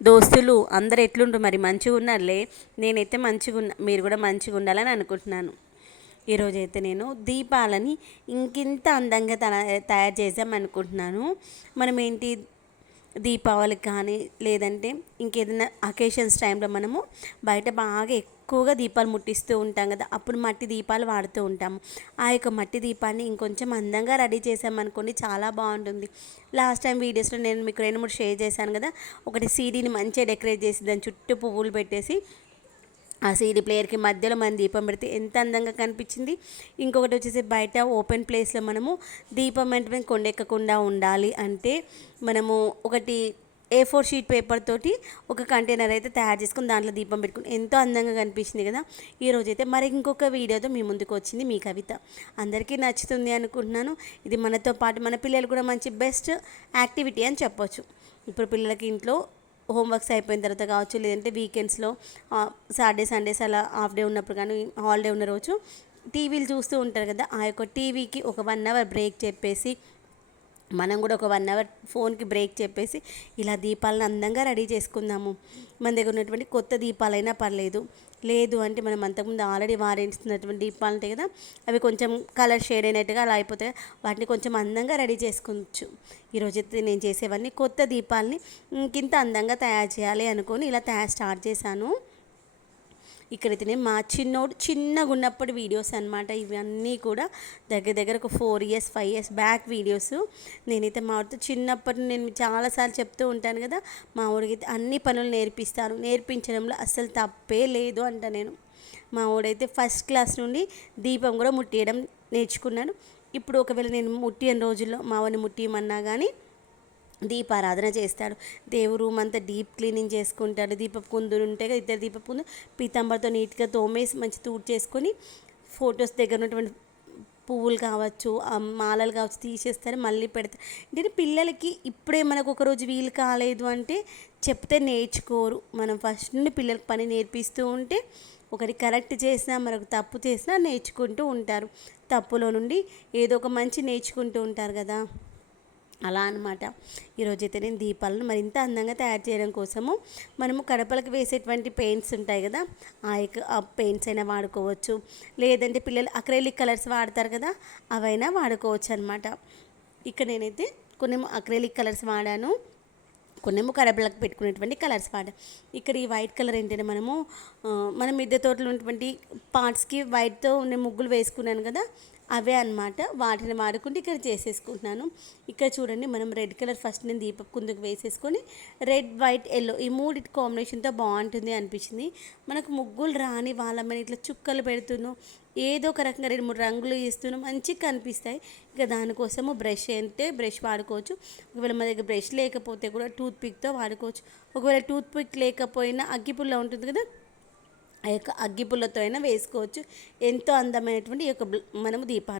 దోస్తులు అందరు ఎట్లుండ్రు మరి మంచిగా ఉన్నారులే. నేనైతే మంచిగా ఉన్నా, మీరు కూడా మంచిగా ఉండాలని అనుకుంటున్నాను. ఈరోజైతే నేను దీపాలని ఇంకింత అందంగా తయారు చేద్దామనుకుంటున్నాను. మనం ఏంటి, దీపావళికి కానీ లేదంటే ఇంకేదైనా అకేషన్స్ టైంలో మనము బయట బాగా ఎక్కువగా దీపాలు ముట్టిస్తూ ఉంటాం కదా, అప్పుడు మట్టి దీపాలు వాడుతూ ఉంటాము. ఆ యొక్క మట్టి దీపాన్ని ఇంకొంచెం అందంగా రెడీ చేసామనుకోండి, చాలా బాగుంటుంది. లాస్ట్ టైం వీడియోస్లో నేను మీకు 2-3 షేర్ చేశాను కదా. ఒకటి సీడీని మంచిగా డెకరేట్ చేసి దాని చుట్టూ పువ్వులు పెట్టేసి ఆ సీడీ ప్లేయర్కి మధ్యలో మనం దీపం పెడితే ఎంత అందంగా కనిపించింది. ఇంకొకటి వచ్చేసి బయట ఓపెన్ ప్లేస్లో మనము దీపం వెంటనే కొండెక్కకుండా ఉండాలి అంటే మనము ఒకటి A4 షీట్ పేపర్ తోటి ఒక కంటైనర్ అయితే తయారు చేసుకుని దాంట్లో దీపం పెట్టుకుని ఎంతో అందంగా కనిపించింది కదా. ఈరోజు అయితే మరి ఇంకొక వీడియోతో మీ ముందుకు వచ్చింది మీ కవిత. అందరికీ నచ్చుతుంది అనుకుంటున్నాను. ఇది మనతో పాటు మన పిల్లలు కూడా మంచి బెస్ట్ యాక్టివిటీ అని చెప్పొచ్చు. ఇప్పుడు పిల్లలకి ఇంట్లో హోంవర్క్స్ అయిపోయిన తర్వాత కావచ్చు, లేదంటే వీకెండ్స్లో సాటర్డే సండేస్ అలా హాఫ్ డే ఉన్నప్పుడు కానీ హాలిడే ఉన్న రోజు టీవీలు చూస్తూ ఉంటారు కదా. ఆ యొక్క టీవీకి ఒక 1 అవర్ బ్రేక్ చెప్పేసి మనం కూడా ఒక 1 అవర్ ఫోన్కి బ్రేక్ చెప్పేసి ఇలా దీపాలను అందంగా రెడీ చేసుకుందాము. మన దగ్గర ఉన్నటువంటి కొత్త దీపాలైనా పర్లేదు, లేదు అంటే మనం అంతకుముందు ఆల్రెడీ వారేస్తున్నటువంటి దీపాలు ఉంటాయి కదా, అవి కొంచెం కలర్ షేడ్ అయినట్టుగా అలా అయిపోతాయి, వాటిని కొంచెం అందంగా రెడీ చేసుకోవచ్చు. ఈరోజైతే నేను చేసేవన్నీ కొత్త దీపాలని ఇంకింత అందంగా తయారు చేయాలి అనుకొని ఇలా స్టార్ట్ చేశాను. ఇక్కడైతే మా చిన్నోడు చిన్నగా ఉన్నప్పటి వీడియోస్ అనమాట ఇవన్నీ కూడా. దగ్గర దగ్గర ఒక 4 ఇయర్స్ 5 ఇయర్స్ బ్యాక్ వీడియోస్. నేనైతే మా వాడితో చిన్నప్పటి నేను చాలాసార్లు చెప్తూ ఉంటాను కదా, మా వాడికి అన్ని పనులు నేర్పిస్తాను, నేర్పించడంలో అస్సలు తప్పే లేదు అంట నేను. మా వాడైతే ఫస్ట్ క్లాస్ నుండి దీపం కూడా ముట్టియడం నేర్చుకున్నాను. ఇప్పుడు ఒకవేళ నేను ముట్టిన రోజుల్లో మా వాడిని ముట్టియమన్నా కానీ దీపారాధన చేస్తాడు. దేవుడు రూమ్ అంతా డీప్ క్లీనింగ్ చేసుకుంటాడు. దీపపు కుందులు ఉంటాయి కదా, ఇద్దరు దీపపు కుందు పీతాంబర్తో నీట్గా తోమేసి మంచి తూడు చేసుకొని ఫొటోస్ దగ్గర ఉన్నటువంటి పువ్వులు కావచ్చు, మాలలు కావచ్చు తీసేస్తారు, మళ్ళీ పెడతారు. అంటే పిల్లలకి ఇప్పుడే మనకు ఒకరోజు వీలు కాలేదు అంటే చెప్తే నేర్చుకోరు. మనం ఫస్ట్ నుండి పిల్లలకి పని నేర్పిస్తూ ఉంటే ఒకటి కరెక్ట్ చేసినా మరొక తప్పు చేసినా నేర్చుకుంటూ ఉంటారు. తప్పులో నుండి ఏదో ఒక మంచి నేర్చుకుంటూ ఉంటారు కదా, అలా అనమాట. ఈరోజైతే నేను దీపాలను మరింత అందంగా తయారు చేయడం కోసము మనము కడపలకు వేసేటువంటి పెయింట్స్ ఉంటాయి కదా, ఆ పెయింట్స్ అయినా వాడుకోవచ్చు, లేదంటే పిల్లలు అక్రైలిక్ కలర్స్ వాడతారు కదా, అవైనా వాడుకోవచ్చు అనమాట. ఇక్కడ నేనైతే కొన్ని అక్రైలిక్ కలర్స్ వాడాను, కొన్నేమో కడపలకు పెట్టుకునేటువంటి కలర్స్ వాడాను. ఇక్కడ ఈ వైట్ కలర్ ఏంటంటే మనం మిద్దె తోటలో ఉన్నటువంటి పార్ట్స్కి వైట్తో ఉన్న ముగ్గులు వేసుకున్నాను కదా, అవే అనమాట. వాటిని వాడుకుంటే ఇక్కడ చేసేసుకుంటున్నాను. ఇక్కడ చూడండి, మనం రెడ్ కలర్ ఫస్ట్ నేను దీపపు కుందుకు వేసేసుకొని రెడ్ వైట్ ఎల్లో ఈ మూడింటి కాంబినేషన్తో బాగుంటుంది అనిపించింది. మనకు ముగ్గులు రాని వాళ్ళ మీద ఇట్లా చుక్కలు పెడుతున్నాం, ఏదో ఒక రకంగా 2-3 రంగులు వేస్తున్నాం, మంచిగా కనిపిస్తాయి. ఇక దానికోసము బ్రష్ అంటే బ్రష్ వాడుకోవచ్చు. ఒకవేళ మన దగ్గర బ్రష్ లేకపోతే కూడా టూత్ పిక్తో వాడుకోవచ్చు. ఒకవేళ టూత్ పిక్ లేకపోయినా అగ్గిపుల్ల ఉంటుంది కదా, ఆ యొక్క అగ్గిపుల్లతో అయినా వేసుకోవచ్చు. ఎంతో అందమైనటువంటి ఈ యొక్క మనము దీపాన్ని